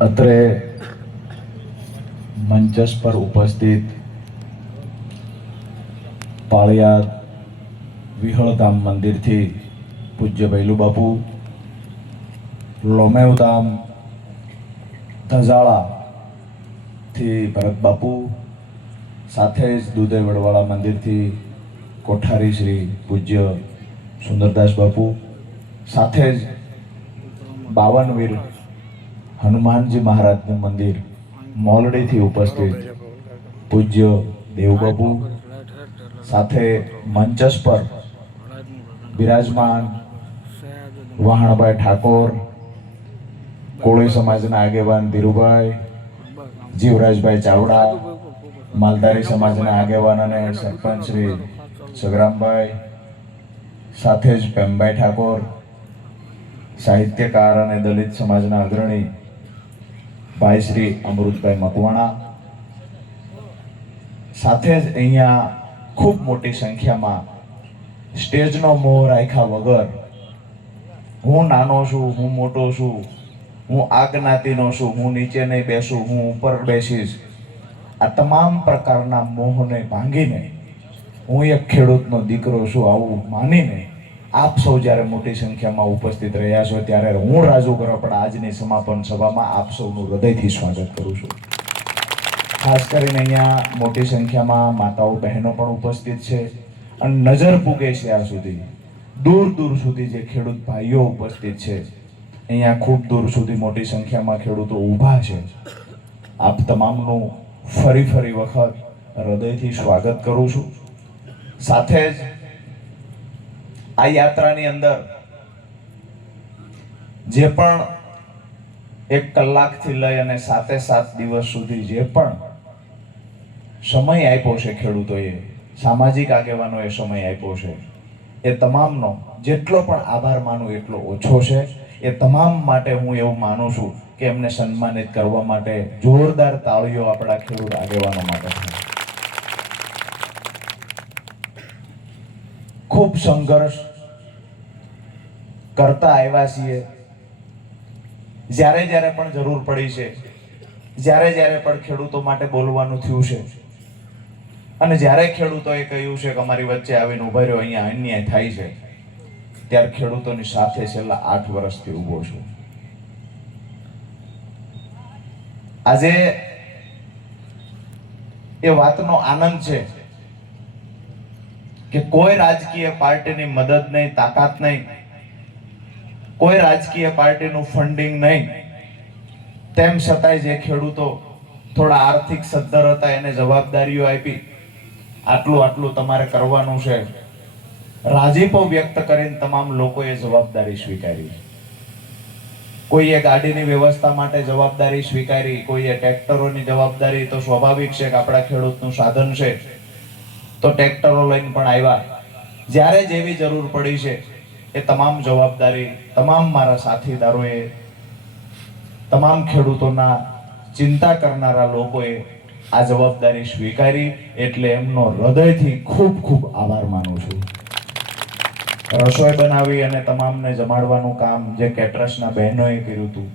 અત્રે મંચસ પર ઉપસ્થિત પાળિયાદ વિહળધામ મંદિરથી પૂજ્ય ભૈલુ બાપુ, લોમેવધામ ધજાળાથી ભરત બાપુ, સાથે જ દુધે વડવાળા મંદિરથી કોઠારી શ્રી પૂજ્ય સુંદરદાસ બાપુ, સાથે જ 52 વીર હનુમાનજી મહારાજનું મંદિર મોલડીથી ઉપસ્થિત પૂજ્ય દેવબાપુ, સાથે મંચસ પર બિરાજમાન વહાણભાઈ ઠાકોર, કોળી સમાજના આગેવાન ધીરુભાઈ, જીવરાજભાઈ ચાવડા, માલધારી સમાજના આગેવાન અને સરપંચ શ્રી સગરામભાઈ, સાથે જ પેમભાઈ ઠાકોર, સાહિત્યકાર અને દલિત સમાજના અગ્રણી ભાઈ શ્રી અમૃતભાઈ મકવાણા, સાથે જ અહીંયા ખૂબ મોટી સંખ્યામાં સ્ટેજનો મોહ રાખ્યા વગર હું નાનો છું, હું મોટો છું, હું આ જ્ઞાતિનો છું, હું નીચે નહીં બેસું, હું ઉપર બેસીશ, આ તમામ પ્રકારના મોહને ભાંગીને હું એક ખેડૂતનો દીકરો છું આવું માનીને આપ સૌ જ્યારે મોટી સંખ્યામાં ઉપસ્થિત રહ્યા છો ત્યારે હું રાજુ ગરપડા આજની સમાપન સભામાં આપ સૌનું હૃદયથી સ્વાગત કરું છું. ખાસ કરીને અહીંયા મોટી સંખ્યામાં માતાઓ બહેનો પણ ઉપસ્થિત છે અને નજર પૂગે છે આ સુધી દૂર દૂર સુધી જે ખેડૂત ભાઈઓ ઉપસ્થિત છે, અહીંયા ખૂબ દૂર સુધી મોટી સંખ્યામાં ખેડૂતો ઊભા છે. આપ તમામનું ફરી વખત હૃદયથી સ્વાગત કરું છું. સાથે જ આ યાત્રાની અંદર જે પણ 1 કલાકથી લઈ અને 7 દિવસ સુધી જે પણ સમય આપ્યો છે ખેડૂતોએ, સામાજિક આગેવાનોએ સમય આપ્યો છે, એ તમામનો જેટલો પણ આભાર માનું એટલો ઓછો છે. એ તમામ માટે હું એવું માનું છું કે એમને સન્માનિત કરવા માટે જોરદાર તાળીઓ આપણા ખેડૂત આગેવાનો માટે થાય. ખૂબ સંઘર્ષ કરતા આવ્યા છીએ. જ્યારે પણ જરૂર પડી છે, જ્યારે પણ ખેડૂતો માટે બોલવાનું થયું છે અને જ્યારે ખેડૂતોએ કહ્યું છે કે અમારી વચ્ચે આવીને ઉભા રહ્યો, અહીંયા અન્યાય થાય છે, ત્યારે ખેડૂતોની સાથે છેલ્લા 8 વર્ષથી ઊભો છું. આજે એ વાતનો આનંદ છે કે કોઈ રાજકીય પાર્ટીની મદદ નહીં, તાકાત નહીં, કોઈ રાજકીય પાર્ટીનું ફંડિંગ નહીં, તેમ છતાંય જે ખેડૂતો થોડા આર્થિક સદ્ધર હતા એને જવાબદારીઓ આપી, આટલું તમારે કરવાનું છે, રાજીપો વ્યક્ત કરીને તમામ લોકોએ જવાબદારી સ્વીકારી. કોઈએ ગાડીની વ્યવસ્થા માટે જવાબદારી સ્વીકારી, કોઈએ ટ્રેક્ટરોની જવાબદારી. તો સ્વાભાવિક છે કે આપણા ખેડૂતનું સાધન છે તો ટ્રેક્ટરો લઈને પણ આવ્યા. જ્યારે જેવી જરૂર પડી છે એ તમામ જવાબદારી તમામ મારા સાથીદારોએ, તમામ ખેડૂતોના ચિંતા કરનારા લોકોએ આ જવાબદારી સ્વીકારી. એટલે એમનો હૃદયથી ખૂબ આભાર માનું છું. રસોઈ બનાવી અને તમામને જમાડવાનું કામ જે કેટરસના બહેનોએ કર્યું હતું,